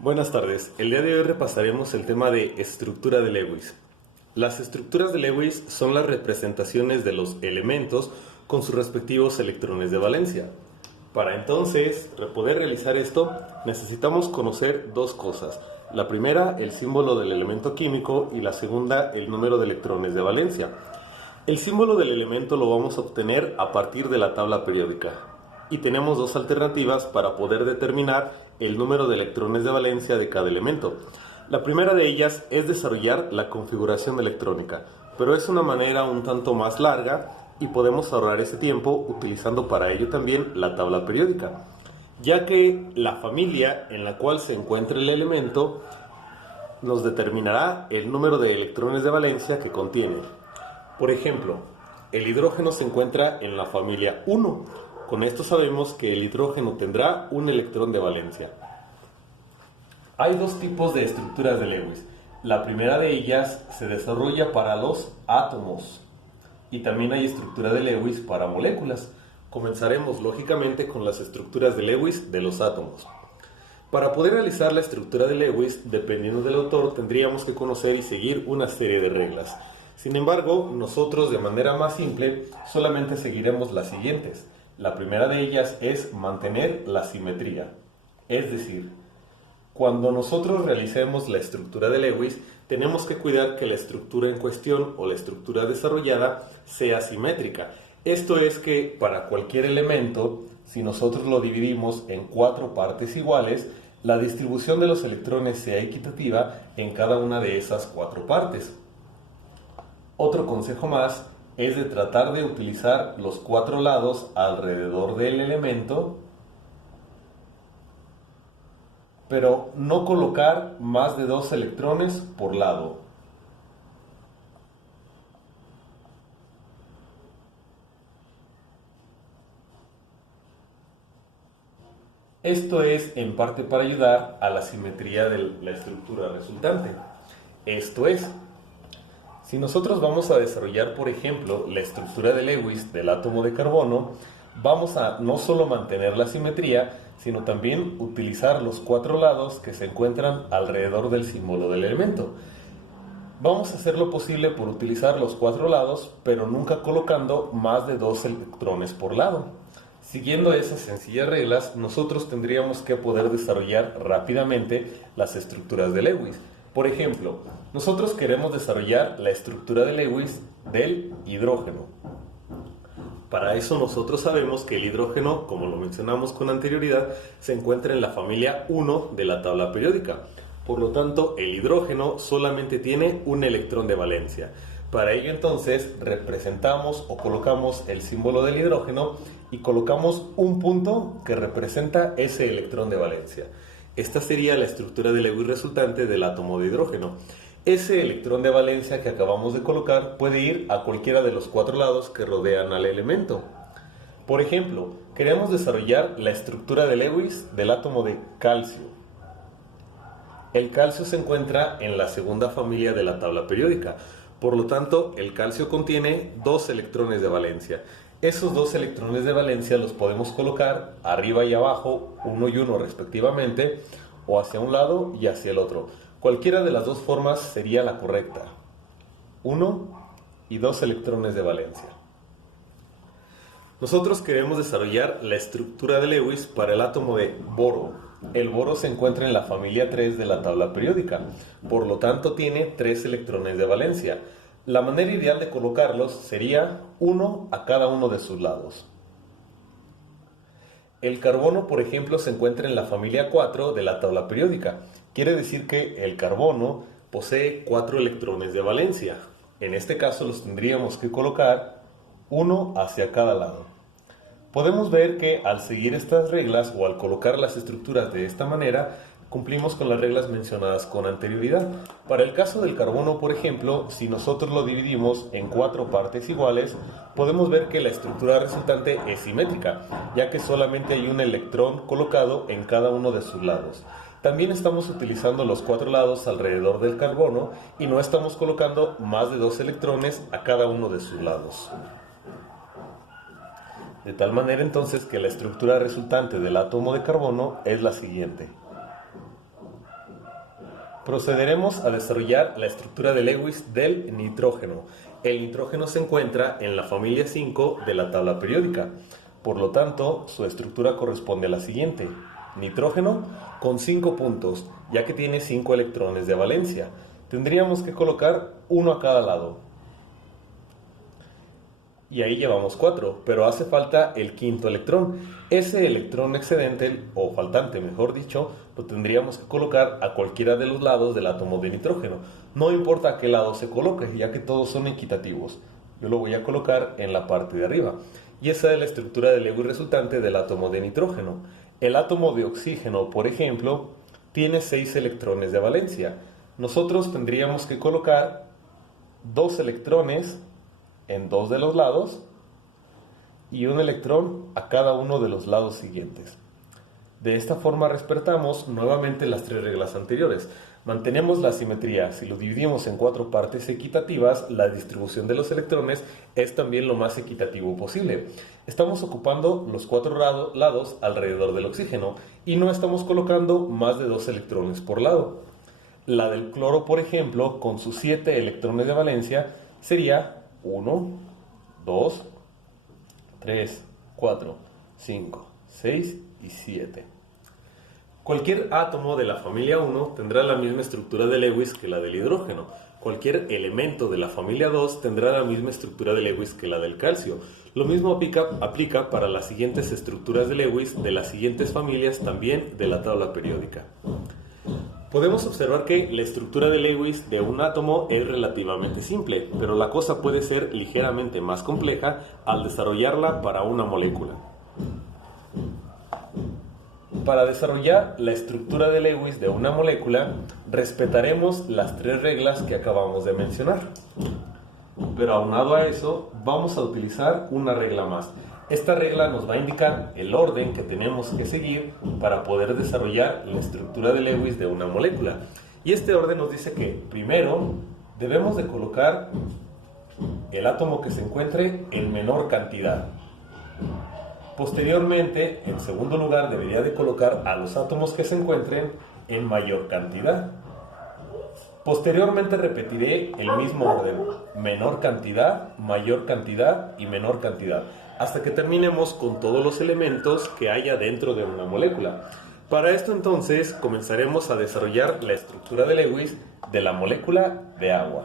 Buenas tardes. El día de hoy repasaremos el tema de estructura de Lewis. Las estructuras de Lewis son las representaciones de los elementos con sus respectivos electrones de valencia. Para entonces poder realizar esto, necesitamos conocer dos cosas. La primera, el símbolo del elemento químico, y la segunda, el número de electrones de valencia. El símbolo del elemento lo vamos a obtener a partir de la tabla periódica. Y tenemos dos alternativas para poder determinar el número de electrones de valencia de cada elemento. La primera de ellas es desarrollar la configuración electrónica, pero es una manera un tanto más larga y podemos ahorrar ese tiempo utilizando para ello también la tabla periódica, ya que la familia en la cual se encuentra el elemento nos determinará el número de electrones de valencia que contiene. Por ejemplo, el hidrógeno se encuentra en la familia 1. Con esto sabemos que el hidrógeno tendrá un electrón de valencia. Hay dos tipos de estructuras de Lewis. La primera de ellas se desarrolla para los átomos y también hay estructura de Lewis para moléculas. Comenzaremos lógicamente con las estructuras de Lewis de los átomos. Para poder realizar la estructura de Lewis, dependiendo del autor, tendríamos que conocer y seguir una serie de reglas. Sin embargo, nosotros de manera más simple solamente seguiremos las siguientes. La primera de ellas es mantener la simetría. Es decir, cuando nosotros realicemos la estructura de Lewis, tenemos que cuidar que la estructura en cuestión o la estructura desarrollada sea simétrica. Esto es que para cualquier elemento, si nosotros lo dividimos en 4 partes iguales, la distribución de los electrones sea equitativa en cada una de esas 4 partes. Otro consejo más es de tratar de utilizar los 4 lados alrededor del elemento, pero no colocar más de 2 electrones por lado. Esto es en parte para ayudar a la simetría de la estructura resultante. Esto es, si nosotros vamos a desarrollar, por ejemplo, la estructura de Lewis del átomo de carbono, vamos a no solo mantener la simetría, sino también utilizar los 4 lados que se encuentran alrededor del símbolo del elemento. Vamos a hacer lo posible por utilizar los 4 lados, pero nunca colocando más de 2 electrones por lado. Siguiendo esas sencillas reglas, nosotros tendríamos que poder desarrollar rápidamente las estructuras de Lewis. Por ejemplo, nosotros queremos desarrollar la estructura de Lewis del hidrógeno. Para eso nosotros sabemos que el hidrógeno, como lo mencionamos con anterioridad, se encuentra en la familia 1 de la tabla periódica. Por lo tanto, el hidrógeno solamente tiene un electrón de valencia. Para ello entonces representamos o colocamos el símbolo del hidrógeno y colocamos un punto que representa ese electrón de valencia. Esta sería la estructura de Lewis resultante del átomo de hidrógeno. Ese electrón de valencia que acabamos de colocar puede ir a cualquiera de los 4 lados que rodean al elemento. Por ejemplo, queremos desarrollar la estructura de Lewis del átomo de calcio. El calcio se encuentra en la segunda familia de la tabla periódica. Por lo tanto, el calcio contiene 2 electrones de valencia. Esos 2 electrones de valencia los podemos colocar arriba y abajo, uno y uno respectivamente, o hacia un lado y hacia el otro. Cualquiera de las dos formas sería la correcta. 1 y 2 electrones de valencia. Nosotros queremos desarrollar la estructura de Lewis para el átomo de boro. El boro se encuentra en la familia 3 de la tabla periódica, por lo tanto tiene 3 electrones de valencia. La manera ideal de colocarlos sería uno a cada uno de sus lados. El carbono, por ejemplo, se encuentra en la familia 4 de la tabla periódica. Quiere decir que el carbono posee 4 electrones de valencia. En este caso los tendríamos que colocar uno hacia cada lado. Podemos ver que al seguir estas reglas o al colocar las estructuras de esta manera, cumplimos con las reglas mencionadas con anterioridad. Para el caso del carbono, por ejemplo, si nosotros lo dividimos en 4 partes iguales, podemos ver que la estructura resultante es simétrica, ya que solamente hay un electrón colocado en cada uno de sus lados. También estamos utilizando los 4 lados alrededor del carbono y no estamos colocando más de 2 electrones a cada uno de sus lados. De tal manera entonces que la estructura resultante del átomo de carbono es la siguiente. Procederemos a desarrollar la estructura de Lewis del nitrógeno. El nitrógeno se encuentra en la familia 5 de la tabla periódica. Por lo tanto, su estructura corresponde a la siguiente. Nitrógeno con 5 puntos, ya que tiene 5 electrones de valencia. Tendríamos que colocar uno a cada lado. Y ahí llevamos 4, pero hace falta el quinto electrón. Ese electrón excedente, o faltante mejor dicho, lo tendríamos que colocar a cualquiera de los lados del átomo de nitrógeno. No importa a qué lado se coloque, ya que todos son equitativos. Yo lo voy a colocar en la parte de arriba. Y esa es la estructura de Lewis resultante del átomo de nitrógeno. El átomo de oxígeno, por ejemplo, tiene 6 electrones de valencia. Nosotros tendríamos que colocar 2 electrones en 2 de los lados y un electrón a cada uno de los lados siguientes. De esta forma respetamos nuevamente las 3 reglas anteriores. Mantenemos la simetría. Si lo dividimos en 4 partes equitativas, la distribución de los electrones es también lo más equitativo posible. Estamos ocupando los 4 lados alrededor del oxígeno y no estamos colocando más de 2 electrones por lado. La del cloro, por ejemplo, con sus 7 electrones de valencia, sería 1, 2, 3, 4, 5, 6 y 7. Cualquier átomo de la familia 1 tendrá la misma estructura de Lewis que la del hidrógeno. Cualquier elemento de la familia 2 tendrá la misma estructura de Lewis que la del calcio. Lo mismo aplica para las siguientes estructuras de Lewis de las siguientes familias también de la tabla periódica. Podemos observar que la estructura de Lewis de un átomo es relativamente simple, pero la cosa puede ser ligeramente más compleja al desarrollarla para una molécula. Para desarrollar la estructura de Lewis de una molécula, respetaremos las 3 reglas que acabamos de mencionar. Pero aunado a eso, vamos a utilizar una regla más. Esta regla nos va a indicar el orden que tenemos que seguir para poder desarrollar la estructura de Lewis de una molécula. Y este orden nos dice que primero debemos de colocar el átomo que se encuentre en menor cantidad. Posteriormente, en segundo lugar, debería de colocar a los átomos que se encuentren en mayor cantidad. Posteriormente repetiré el mismo orden, menor cantidad, mayor cantidad y menor cantidad, hasta que terminemos con todos los elementos que haya dentro de una molécula. Para esto entonces comenzaremos a desarrollar la estructura de Lewis de la molécula de agua.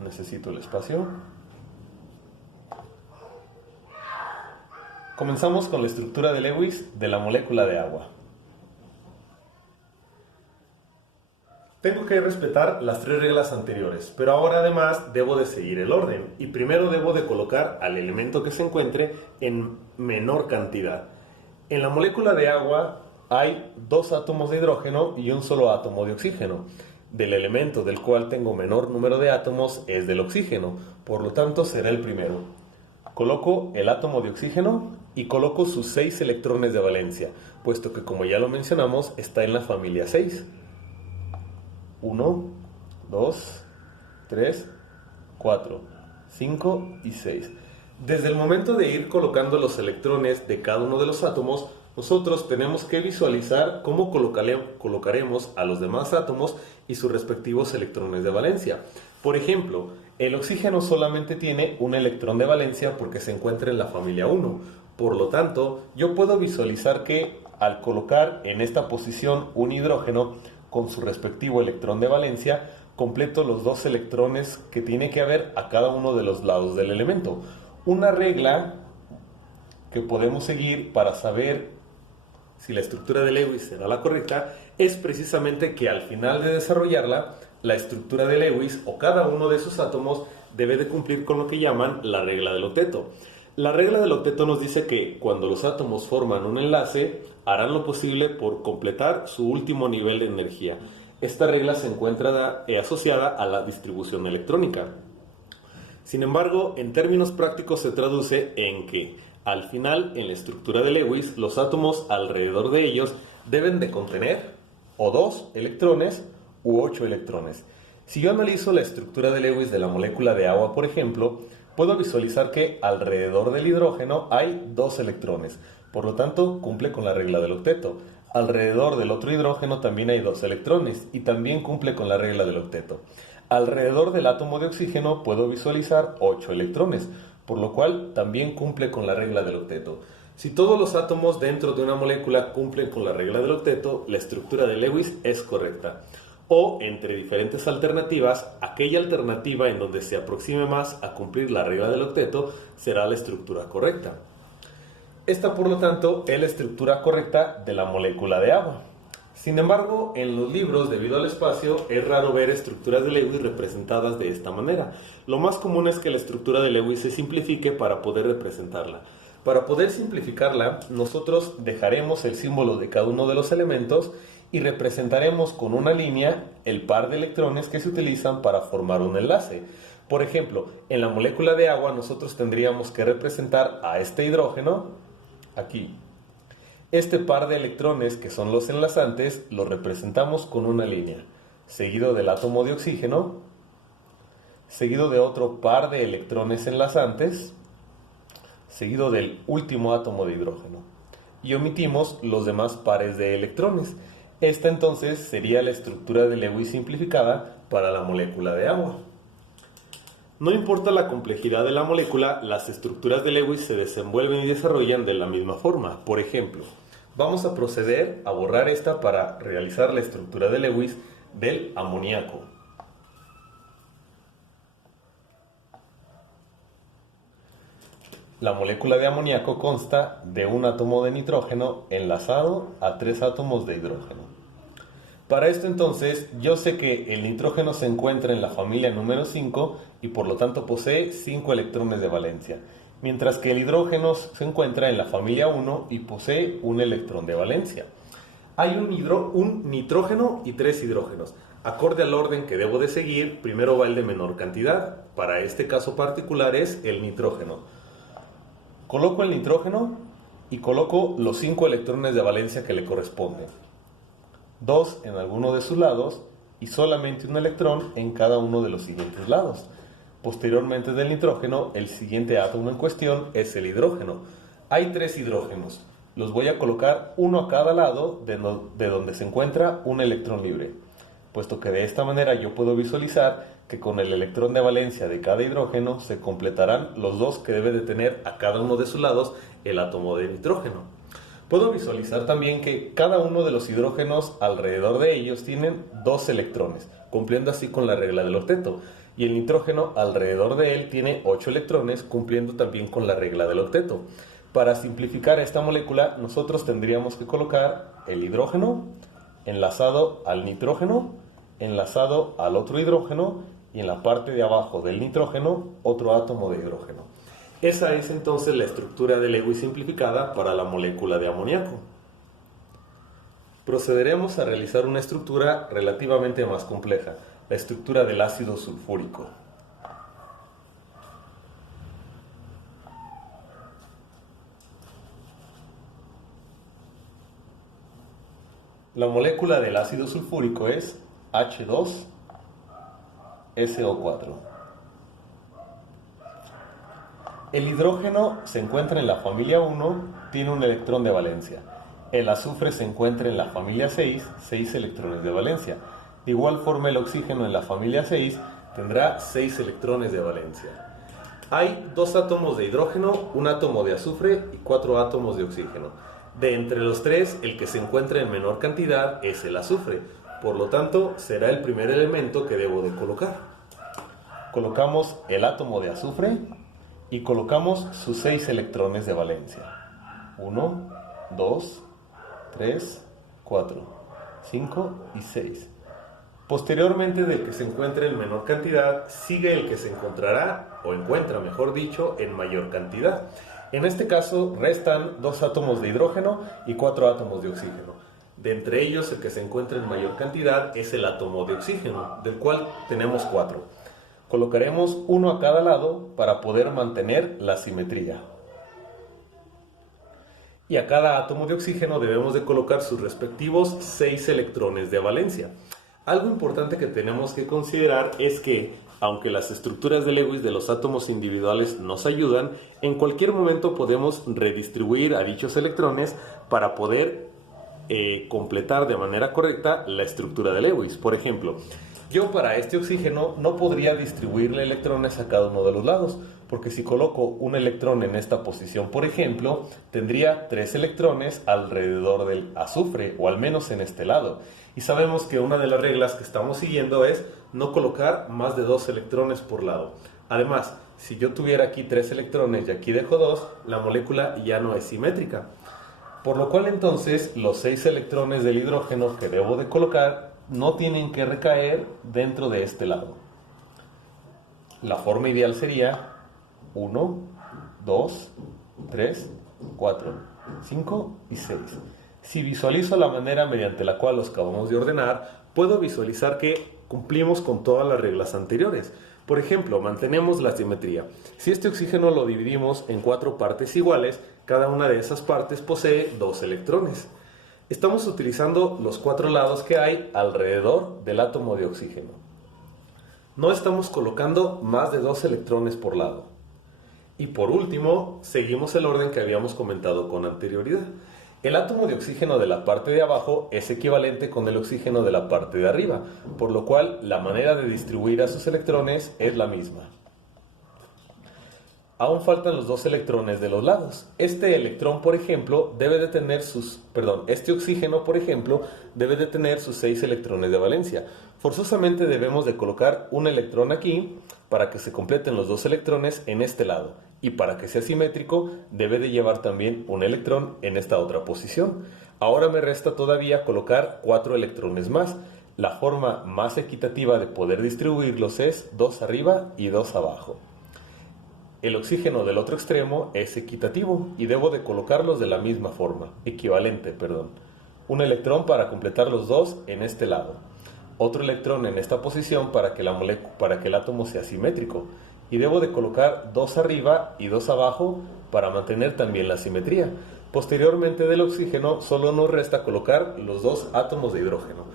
Necesito el espacio. Comenzamos con la estructura de Lewis de la molécula de agua. Tengo que respetar las 3 reglas anteriores, pero ahora además debo de seguir el orden y primero debo de colocar al elemento que se encuentre en menor cantidad. En la molécula de agua hay 2 átomos de hidrógeno y un solo átomo de oxígeno. Del elemento del cual tengo menor número de átomos es del oxígeno, por lo tanto será el primero. Coloco el átomo de oxígeno y coloco sus 6 electrones de valencia, puesto que como ya lo mencionamos está en la familia 6. 1, 2, 3, 4, 5 y 6. Desde el momento de ir colocando los electrones de cada uno de los átomos, nosotros tenemos que visualizar cómo colocaremos a los demás átomos y sus respectivos electrones de valencia. Por ejemplo, el oxígeno solamente tiene un electrón de valencia porque se encuentra en la familia 1. Por lo tanto, yo puedo visualizar que al colocar en esta posición un hidrógeno con su respectivo electrón de valencia, completo los 2 electrones que tiene que haber a cada uno de los lados del elemento. Una regla que podemos seguir para saber si la estructura de Lewis será la correcta es precisamente que al final de desarrollarla, la estructura de Lewis o cada uno de esos átomos debe de cumplir con lo que llaman la regla del octeto. La regla del octeto nos dice que cuando los átomos forman un enlace, harán lo posible por completar su último nivel de energía. Esta regla se encuentra asociada a la distribución electrónica. Sin embargo, en términos prácticos se traduce en que, al final, en la estructura de Lewis, los átomos alrededor de ellos deben de contener o 2 electrones u 8 electrones. Si yo analizo la estructura de Lewis de la molécula de agua, por ejemplo, puedo visualizar que alrededor del hidrógeno hay 2 electrones. por lo tanto cumple con la regla del octeto. Alrededor del otro hidrógeno también hay 2 electrones y también cumple con la regla del octeto. Alrededor del átomo de oxígeno puedo visualizar 8 electrones, por lo cual también cumple con la regla del octeto. Si todos los átomos dentro de una molécula cumplen con la regla del octeto, la estructura de Lewis es correcta. O, entre diferentes alternativas, aquella alternativa en donde se aproxime más a cumplir la regla del octeto será la estructura correcta. Esta, por lo tanto, es la estructura correcta de la molécula de agua. Sin embargo, en los libros, debido al espacio, es raro ver estructuras de Lewis representadas de esta manera. Lo más común es que la estructura de Lewis se simplifique para poder representarla. Para poder simplificarla, nosotros dejaremos el símbolo de cada uno de los elementos y representaremos con una línea el par de electrones que se utilizan para formar un enlace. Por ejemplo, en la molécula de agua nosotros tendríamos que representar a este hidrógeno aquí. Este par de electrones, que son los enlazantes, los representamos con una línea, seguido del átomo de oxígeno, seguido de otro par de electrones enlazantes, seguido del último átomo de hidrógeno. Y omitimos los demás pares de electrones. Esta entonces sería la estructura de Lewis simplificada para la molécula de agua. No importa la complejidad de la molécula, las estructuras de Lewis se desenvuelven y desarrollan de la misma forma. Por ejemplo, vamos a proceder a borrar esta para realizar la estructura de Lewis del amoníaco. La molécula de amoníaco consta de un átomo de nitrógeno enlazado a 3 átomos de hidrógeno. Para esto entonces, yo sé que el nitrógeno se encuentra en la familia número 5 y por lo tanto posee 5 electrones de valencia, mientras que el hidrógeno se encuentra en la familia 1 y posee un electrón de valencia. Hay un nitrógeno y 3 hidrógenos. Acorde al orden que debo de seguir, primero va el de menor cantidad. Para este caso particular es el nitrógeno. Coloco el nitrógeno y coloco los 5 electrones de valencia que le corresponden. 2 en alguno de sus lados y solamente un electrón en cada uno de los siguientes lados. Posteriormente del nitrógeno, el siguiente átomo en cuestión es el hidrógeno. Hay 3 hidrógenos. Los voy a colocar uno a cada lado de donde se encuentra un electrón libre, puesto que de esta manera yo puedo visualizar que con el electrón de valencia de cada hidrógeno se completarán los 2 que debe de tener a cada uno de sus lados el átomo de nitrógeno. Puedo visualizar también que cada uno de los hidrógenos alrededor de ellos tienen 2 electrones, cumpliendo así con la regla del octeto. Y el nitrógeno alrededor de él tiene 8 electrones, cumpliendo también con la regla del octeto. Para simplificar esta molécula, nosotros tendríamos que colocar el hidrógeno enlazado al nitrógeno, enlazado al otro hidrógeno y en la parte de abajo del nitrógeno otro átomo de hidrógeno. Esa es entonces la estructura de Lewis simplificada para la molécula de amoníaco. Procederemos a realizar una estructura relativamente más compleja, la estructura del ácido sulfúrico. La molécula del ácido sulfúrico es H2SO4. El hidrógeno se encuentra en la familia 1, tiene un electrón de valencia. El azufre se encuentra en la familia 6, 6 electrones de valencia. De igual forma el oxígeno en la familia 6 tendrá 6 electrones de valencia. Hay 2 átomos de hidrógeno, un átomo de azufre y 4 átomos de oxígeno. De entre los 3, el que se encuentra en menor cantidad es el azufre. Por lo tanto, será el primer elemento que debo de colocar. Colocamos el átomo de azufre y colocamos sus 6 electrones de valencia. 1, 2, 3, 4, 5 y 6. Posteriormente del que se encuentre en menor cantidad, sigue el que se encontrará, o encuentra mejor dicho, en mayor cantidad. En este caso restan 2 átomos de hidrógeno y 4 átomos de oxígeno. De entre ellos el que se encuentra en mayor cantidad es el átomo de oxígeno, del cual tenemos 4. Colocaremos uno a cada lado para poder mantener la simetría. Y a cada átomo de oxígeno debemos de colocar sus respectivos 6 electrones de valencia. Algo importante que tenemos que considerar es que Aunque las estructuras de Lewis de los átomos individuales nos ayudan, en cualquier momento podemos redistribuir a dichos electrones para poder completar de manera correcta la estructura de Lewis. Por ejemplo, yo para este oxígeno no podría distribuirle electrones a cada uno de los lados, porque si coloco un electrón en esta posición, por ejemplo, tendría 3 electrones alrededor del azufre, o al menos en este lado. Y sabemos que una de las reglas que estamos siguiendo es no colocar más de 2 electrones por lado. Además, si yo tuviera aquí 3 electrones y aquí dejo 2, la molécula ya no es simétrica. Por lo cual entonces los 6 electrones del hidrógeno que debo de colocar no tienen que recaer dentro de este lado. La forma ideal sería 1, 2, 3, 4, 5 y 6. Si visualizo la manera mediante la cual los acabamos de ordenar, puedo visualizar que cumplimos con todas las reglas anteriores. Por ejemplo, mantenemos la simetría. Si este oxígeno lo dividimos en 4 partes iguales, cada una de esas partes posee 2 electrones. Estamos utilizando los 4 lados que hay alrededor del átomo de oxígeno. No estamos colocando más de 2 electrones por lado. Y por último, seguimos el orden que habíamos comentado con anterioridad. El átomo de oxígeno de la parte de abajo es equivalente con el oxígeno de la parte de arriba, por lo cual la manera de distribuir a sus electrones es la misma. Aún faltan los 2 electrones de los lados. Este oxígeno, por ejemplo, debe de tener sus 6 electrones de valencia. Forzosamente debemos de colocar un electrón aquí para que se completen los 2 electrones en este lado. Y para que sea simétrico, debe de llevar también un electrón en esta otra posición. Ahora me resta todavía colocar 4 electrones más. La forma más equitativa de poder distribuirlos es 2 arriba y 2 abajo. El oxígeno del otro extremo es equitativo y debo de colocarlos de la misma forma, Un electrón para completar los 2 en este lado. Otro electrón en esta posición para que el átomo sea simétrico. Y debo de colocar 2 arriba y 2 abajo para mantener también la simetría. Posteriormente del oxígeno solo nos resta colocar los 2 átomos de hidrógeno.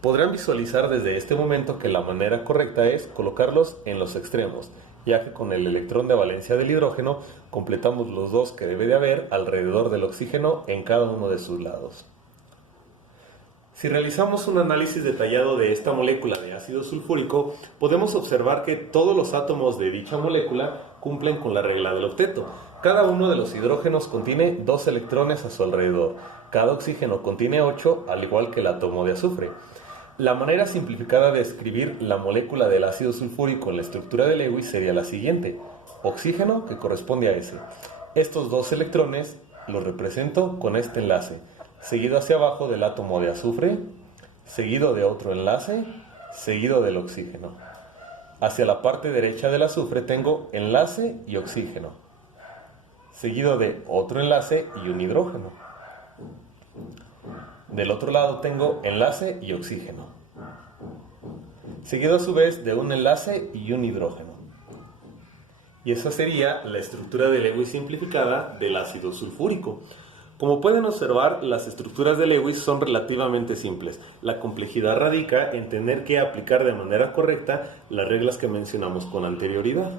Podrán visualizar desde este momento que la manera correcta es colocarlos en los extremos, ya que con el electrón de valencia del hidrógeno completamos los 2 que debe de haber alrededor del oxígeno en cada uno de sus lados. Si realizamos un análisis detallado de esta molécula de ácido sulfúrico, podemos observar que todos los átomos de dicha molécula cumplen con la regla del octeto. Cada uno de los hidrógenos contiene 2 electrones a su alrededor. Cada oxígeno contiene 8, al igual que el átomo de azufre. La manera simplificada de escribir la molécula del ácido sulfúrico en la estructura de Lewis sería la siguiente. Oxígeno, que corresponde a S. Estos 2 electrones los represento con este enlace, seguido hacia abajo del átomo de azufre, seguido de otro enlace, seguido del oxígeno. Hacia la parte derecha del azufre tengo enlace y oxígeno, seguido de otro enlace y un hidrógeno. Del otro lado tengo enlace y oxígeno, seguido a su vez de un enlace y un hidrógeno. Y esa sería la estructura de Lewis simplificada del ácido sulfúrico. Como pueden observar, las estructuras de Lewis son relativamente simples. La complejidad radica en tener que aplicar de manera correcta las reglas que mencionamos con anterioridad.